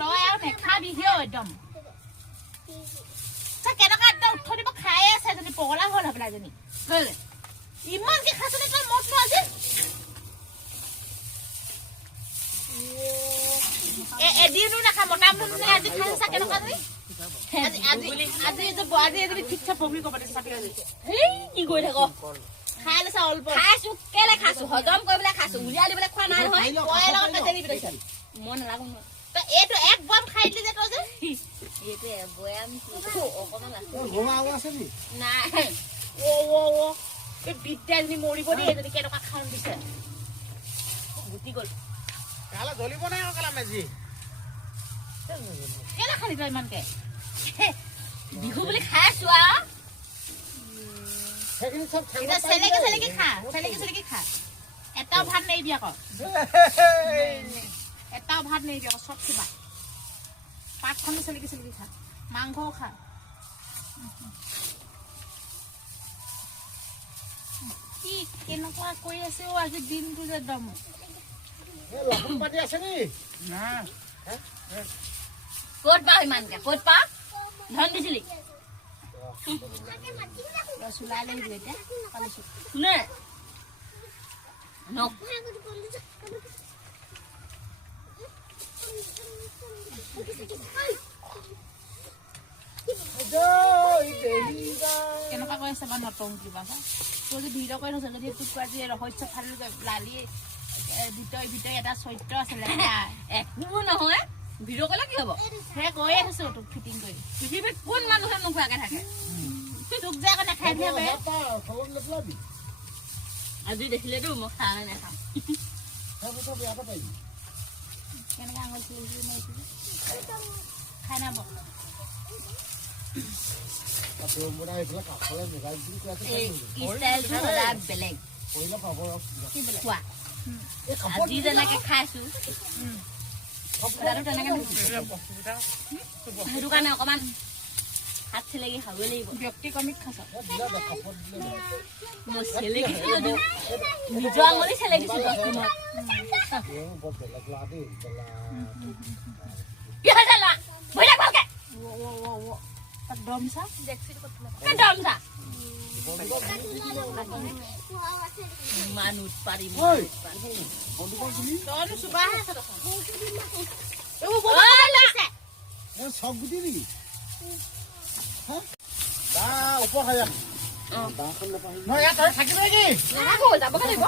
লয় আৰু নেখাবি হিও একদম কেনেকুৱা একদম উঠি দিব খাই আছে এজনী পগলা হ'ল হবলা এজনী ইমান কি খাইছনে তই মত নো আজি এদিনো নাখা মতা মানুহ আজি খাইছা কেনেকুৱা তুমি আজি যে বআজি এজনী ঠিক ঠাক পবলি ক'ব দিছে পাতি আজি হেই কি কৰি থাক খাই লৈছা অল্প খাইছো কেলে খাইছো হজম কৰিবলৈ খাইছো উলিয়াই দিবলৈ খোৱা নাই নহয় কয় লগত দেৰি পিছে মন লাগো ন তই এইটো এক বম খাই দিলি যে তই যে এইটো বয়াম অকমান আছে ঘোমাও আছে নি নাই ও এই বিদ্যাজনী মৰিব দেই এজনী কেনেকুৱা খাউন দিছে গুটি গ'ল কালা জ্বলিব নাই কালা মেজি কেলে খালি তই ইমানকে বিহু বুলি খাই আছো আৰু সেইখিনি সব ঠাণ্ডা চেলেকে খা এটাও ভাত নেইবি আকৌ এটাও ভাত নেইবি আকৌ সব কিবা পাতখন চেলেকে খা মাংসও খা কি কেনেকুৱা কৰি আছে আজি দিনটো যে দম লগুন পাতি আছে নি না ক'ত পা ইমানকে ক'ত পা ধন দিছিলি ৰসুলাই লৈ দিলে এতিয়া পালিছো কোনে নক কেনেকুৱা কৈ আছে বা নটং কিবা তই যদি ভিডিঅ' কৰি থৈছ যদি তোক আজি ৰহস্য ফালি লালি ভিতৰে এটা চৰিত্ৰ আছিলে একো নহয় ভিডিঅ' কৰিলে কি হ'ব সেই কৈয়ে থৈছো তোক ফিটিং কৰি পৃথিৱীত কোন মানুহে নোখোৱাকে থাকে তোক যে আকৌ নাখাই দিয়ে আজি দেখিলেতো মই খোৱা নাই নাখাওঁ কেনেকৈ আঙুল চুলি মাৰিছিলো খাই নাব বেলেগ খোৱা আজি যেনেকে খাইছো সেইটো কাৰণে অকমান হাত চেলেকি খাবই লাগিব ব্যক্তি কমিক খাইছ মই চেলেকিছো যদিও নিজৰ আঙুলি চেলেকিছো ডমচা ডমচা মানুষ পাৰি সব গুটি নি উপহাৰ মই ইয়াত থাকিব নেকি যাব লাগিব